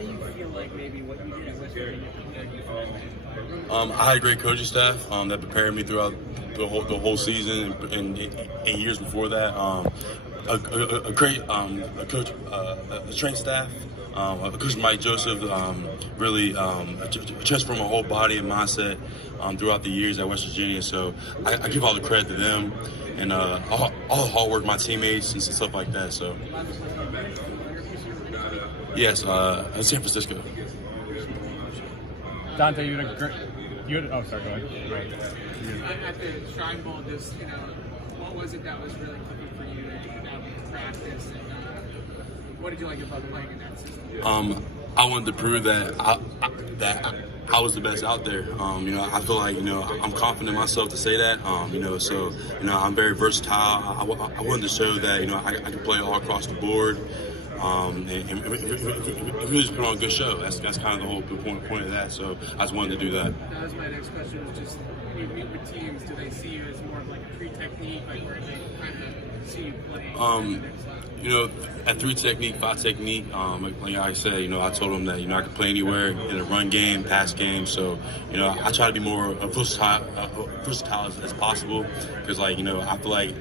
do you feel like maybe what you did at West Virginia prepared you for that? I had a great coaching staff that prepared me throughout the whole season and years before that. A great a coach, a trained staff. Coach Mike Joseph really transformed my whole body and mindset throughout the years at West Virginia. So I give all the credit to them and all the hard work of my teammates and stuff like that. So yes, in San Francisco. Dante, you had a great. Oh, sorry, go ahead. At the Shrine Bowl, just what was it that was really clicking for you that practice, and what did you like about playing in that system? I wanted to prove that I was the best out there. I feel like I'm confident in myself to say that. So I'm very versatile. I wanted to show that I can play all across the board. And really just put on a good show. That's kind of the whole point of that. So I just wanted to do that. That was my next question. Was just when you meet with teams, do they see you as more of like a 3 technique, like where they kind of see you playing? At 3 technique, 5 technique, like I said, I told them that I could play anywhere in the run game, pass game. So I try to be more versatile as possible because I feel like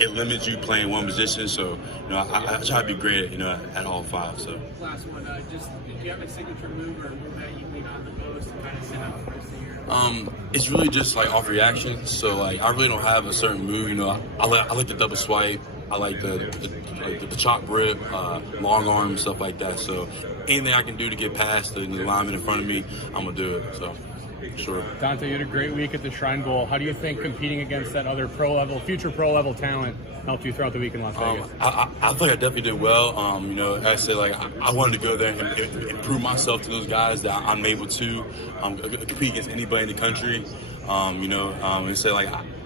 it limits you playing one position, so I try to be great at all 5. So last one, just do you have a signature move or a move that you lean on the most to kind of set up the rest of the year? It's really just like off reaction. So I really don't have a certain move. I like the double swipe. I like the chop rip, long arm, stuff like that. So anything I can do to get past the lineman in front of me, I'm gonna do it. So. Sure. Dante, you had a great week at the Shrine Bowl. How do you think competing against that other future pro level talent helped you throughout the week in Las Vegas? I think I definitely did well. Like I said, I wanted to go there and prove myself to those guys that I'm able to compete against anybody in the country. And say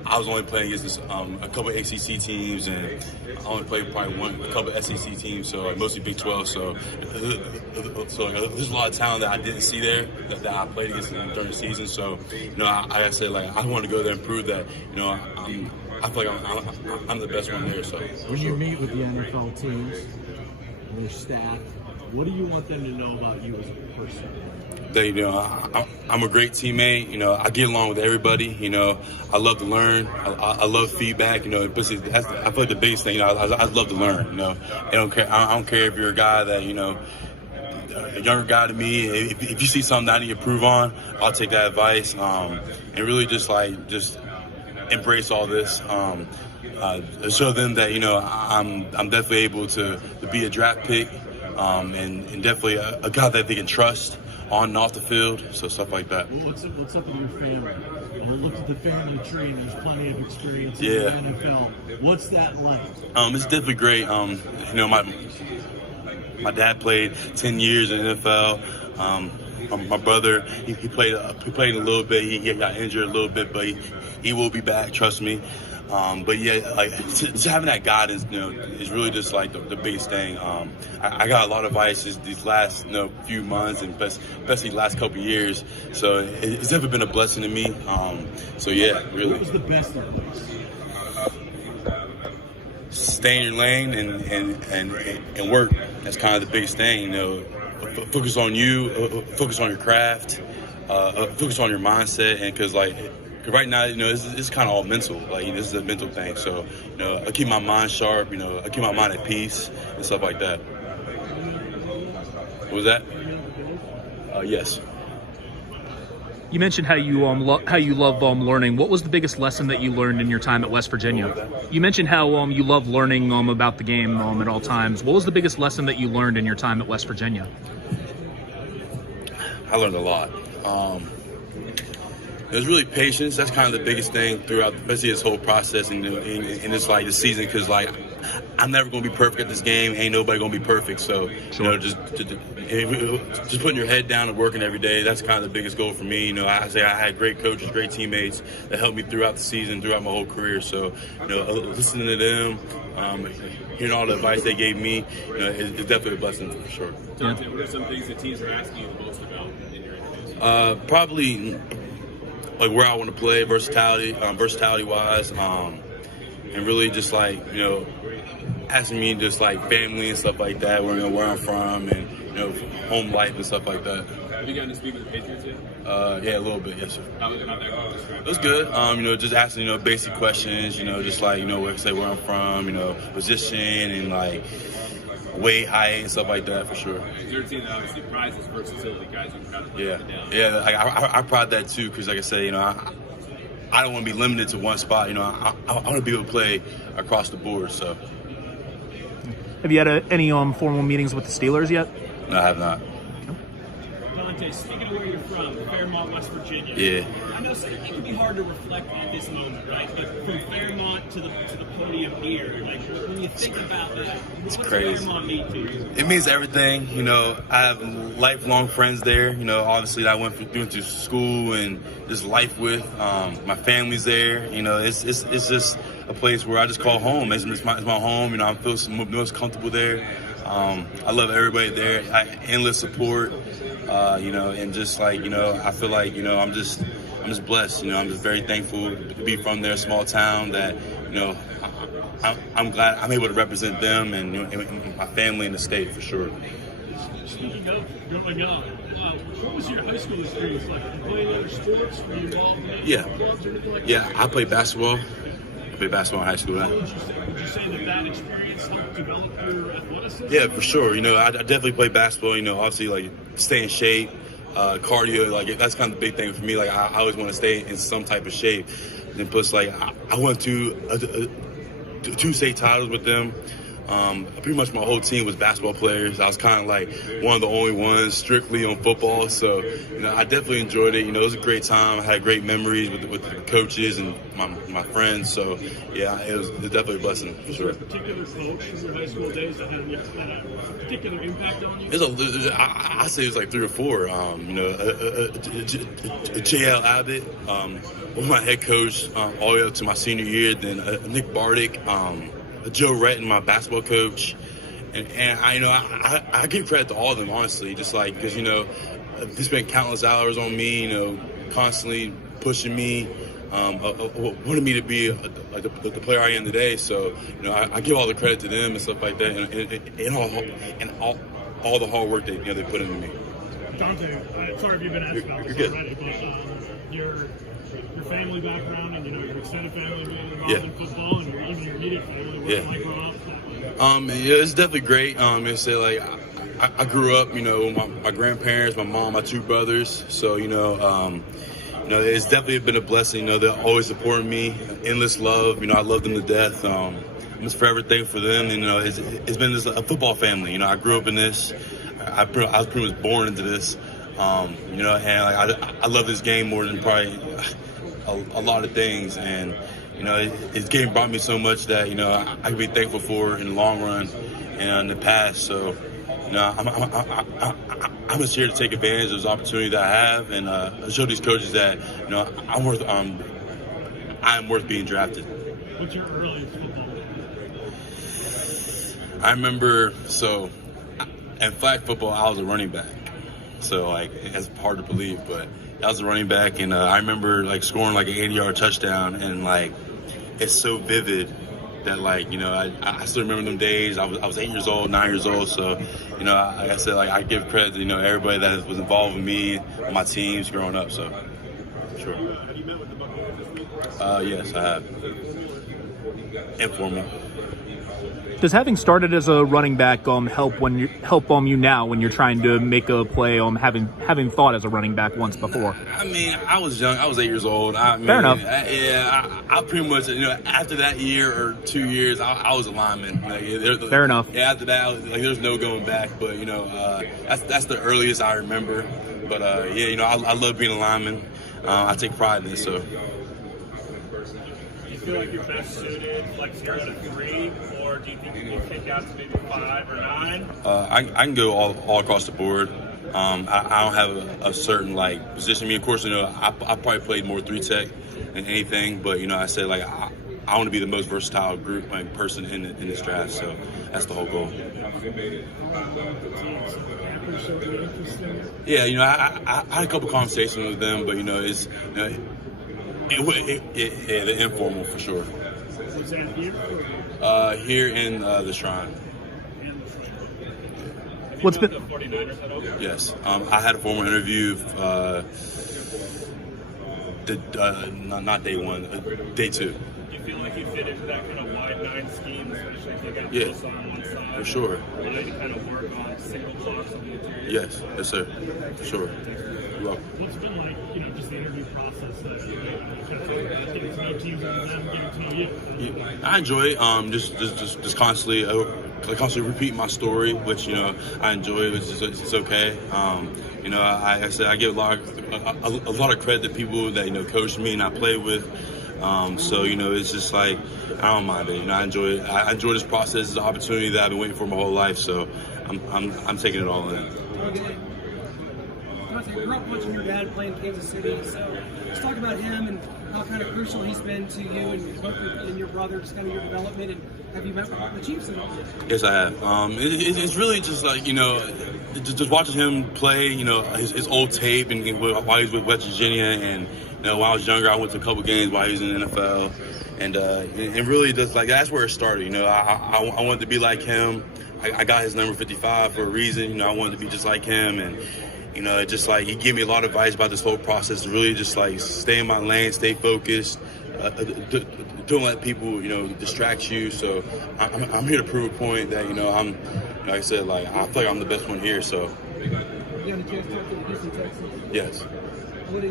I was only playing against a couple of ACC teams, and I only played probably a couple of SEC teams, so mostly Big 12. So there's a lot of talent that I didn't see there that I played against during the season. So I said I wanted to go there and prove that I feel like I'm the best one there. So when you meet with the NFL teams and their staff, what do you want them to know about you as a person? That I'm a great teammate. I get along with everybody. I love to learn. I love feedback. I feel like the biggest thing. I love to learn. I don't care if you're a guy that a younger guy to me. If you see something that I need to improve on, I'll take that advice. And really just embrace all this. Show them that I'm definitely able to be a draft pick. And definitely a guy that they can trust on and off the field, so stuff like that. What's up with your family? I looked at the family tree, and there's plenty of experience in the NFL. What's that like? It's definitely great. My dad played 10 years in the NFL. My brother, he played a little bit. He got injured a little bit, but he will be back. Trust me. But yeah, just having that guidance, is really just the biggest thing. I got a lot of advice these last few months and especially the last couple of years. So it's never been a blessing to me. So yeah, really. What was the best advice? Stay in your lane and work. That's kind of the biggest thing. Focus on you, focus on your craft, focus on your mindset, and because right now, it's kind of all mental. This is a mental thing. So, I keep my mind sharp. I keep my mind at peace and stuff like that. What was that? Yes. You mentioned how you love learning. What was the biggest lesson that you learned in your time at West Virginia? You mentioned how you love learning about the game at all times. What was the biggest lesson that you learned in your time at West Virginia? I learned a lot. It was really patience. That's kind of the biggest thing throughout, especially this whole process and this the season. Because I'm never gonna be perfect at this game. Ain't nobody gonna be perfect. So just putting your head down and working every day. That's kind of the biggest goal for me. I had great coaches, great teammates that helped me throughout the season, throughout my whole career. So listening to them, hearing all the advice they gave me, it's definitely a blessing for sure. Dante, what are some things that teams are asking you the most about in your interviews? Probably where I want to play, versatility wise, and really just asking me just family and stuff like that, where I'm from, and home life and stuff like that. Have you gotten to speak with the Patriots yet? Yeah, a little bit, yes, sir. How'd that go? It was good. Just asking, basic questions, just like, where I'm from, position and like weight, height, and stuff like that for sure. Your team obviously prizes versatility, guys. You kind of Yeah, it down. yeah. Like, I pride that too, because like I said, I don't want to be limited to one spot. I want to be able to play across the board. So. Have you had any formal meetings with the Steelers yet? No, I have not. Dante, speaking of where you're from, Fairmont, West Virginia. Yeah. I know it can be hard to reflect at this moment, right? But from Fairmont to the podium here, like when you think about that, it's what crazy. does Fairmont mean to you? It means everything. I have lifelong friends there. Obviously I went through school and just life with. My family's there. It's just a place where I just call home. It's my home. I feel most comfortable there. I love everybody there. Endless support. And just like, I feel like, I'm just blessed. I'm just very thankful to be from their small town that, I'm glad I'm able to represent them and my family in the state for sure. Speaking of growing up, what was your high school experience like? Did you play any other sports? Were you involved in any clubs or anything like that? Yeah, I played basketball. I played basketball in high school. Would you say that experience helped develop your athleticism? Yeah, for sure. I definitely play basketball. Obviously, like, stay in shape, cardio. Like, that's kind of the big thing for me. Like, I always want to stay in some type of shape. And plus, like, I went to 2 state titles with them. Pretty much my whole team was basketball players. I was kind of like one of the only ones strictly on football. So, I definitely enjoyed it. It was a great time. I had great memories with the coaches and my friends. So, yeah, it was definitely a blessing for sure. Was there a particular coach from your high school days that had a particular impact on you? I say it was like 3 or 4. J.L. Abbott, was my head coach all the way up to my senior year. Then Nick Bardick, Joe Retton, my basketball coach, and I give credit to all of them, honestly, just like because they spent countless hours on me, constantly pushing me, wanted me to be the player I am today. So I give all the credit to them and stuff like that, and all the hard work they put into me. Dante, sorry if you've been asked about this already, but your family background and your extended family being involved in football and even your immediate family, what's it like growing up? It's definitely great. It's like I grew up, with my grandparents, my mom, my 2 brothers. So it's definitely been a blessing. They're always supporting me, endless love. I love them to death. I'm just forever thankful for them. And it's been a football family. I grew up in this. I was pretty much born into this. And like, I love this game more than probably a lot of things, and this game brought me so much that I can be thankful for in the long run and in the past. So I'm just here to take advantage of this opportunity that I have and show these coaches that I'm worth being drafted. What's your earliest football? I remember in flag football I was a running back. So, like, it's hard to believe, but I was a running back, and I remember, like, scoring, like, an 80-yard touchdown, and, like, it's so vivid that, like, I still remember them days. I was 8 years old, 9 years old, so, like I said, like, I give credit to, everybody that was involved with me and my teams growing up, so, sure. Have you met with the Buccaneers this week? Yes, I have. Informal. Does having started as a running back help you now when you're trying to make a play? Having thought as a running back once before. I mean, I was young. I was 8 years old. Fair enough. I pretty much after that year or 2 years, I was a lineman. Fair enough. Yeah, after that, there's no going back. But that's the earliest I remember. But I love being a lineman. I take pride in it. So. Do you feel like you're best suited flex here at a 3, or do you think you can kick out to maybe 5 or 9? I can go all across the board. I don't have a certain position. I mean, of course, I probably played more 3-tech than anything, but I said I want to be the most versatile person in this draft. So that's the whole goal. Yeah, I had a couple conversations with them, but it's the informal for sure. Was that here? Here in the Shrine. What's been? The 49ers head over? Yes. I had a formal interview. Not day one, day two. Do you feel like you fit into that kind of wide nine scheme, especially if you got Yeah, Wilson on one side? for sure. Allow you to kind of work on single blocks on the interior? Yes, yes, sir. For sure. You're welcome. What's it been like, just the interview process, getting to know teams and them getting to know you? Yeah, I enjoy it. Just constantly, repeat my story, which I enjoy. It's okay. I said I give a lot of credit to people that coached me and I played with. So it's just like I don't mind it. I enjoy it. I enjoy this process. It's an opportunity that I've been waiting for my whole life. So I'm taking it all in. Dante, you grew up watching your dad play in Kansas City, so let's talk about him and how kind of crucial he's been to you and both and your brother, just kind of your development. And have you met with the Chiefs at all? Yes, I have. It's really just like just watching him play. His old tape and while he was with West Virginia, and when I was younger, I went to a couple games while he was in the NFL, and really just like that's where it started. I wanted to be like him. I got his number 55 for a reason. I wanted to be just like him, and just like he gave me a lot of advice about this whole process. Really, just like stay in my lane, stay focused, don't let people distract you. So I'm here to prove a point that I'm, like I said, like I feel like I'm the best one here. So You had a chance to talk to the Houston Texans. yes, What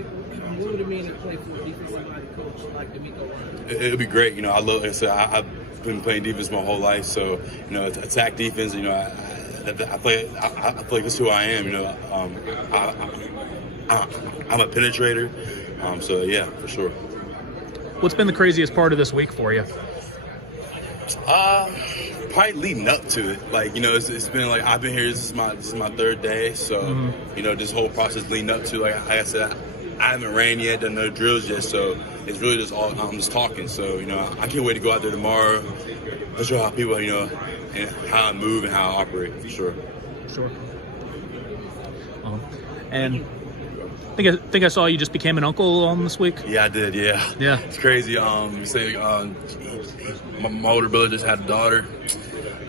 would it mean to play for a defensive-minded coach like D'Amico Ryan? it'll be great. Like I said, I've been playing defense my whole life. So attack defense. I feel like that's who I am. I'm a penetrator. So yeah, for sure. What's been the craziest part of this week for you? Probably leading up to it. Like it's been like I've been here. This is my third day. So this whole process leading up to like I said, I haven't ran yet, done no drills yet. So it's really just all I'm just talking. So I can't wait to go out there tomorrow. Let's show how people and how I move and how I operate, for sure. Sure. And I think I saw you just became an uncle this week. Yeah, I did. Yeah. Yeah. It's crazy. My older brother just had a daughter.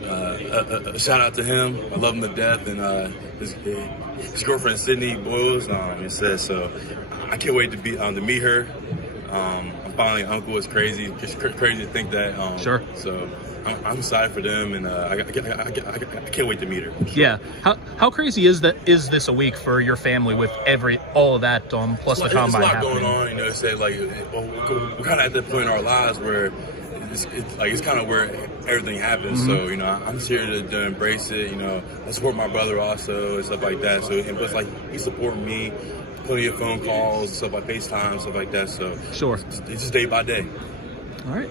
A shout out to him. I love him to death. And his girlfriend Sydney Boyles. It says so. I can't wait to meet her. I'm finally an uncle. It's crazy. It's crazy to think that. Sure. So I'm excited for them, and I can't wait to meet her. Sure. Yeah. How crazy is this a week for your family with all of that plus the combine There's a lot happening? going on. Say like we're kind of at that point in our lives where it's kind of where everything happens. So I'm just here to embrace it. I support my brother also and stuff like that. So and plus like he support me, plenty of phone calls, stuff like FaceTime, stuff like that. So Sure. It's just day by day. All right.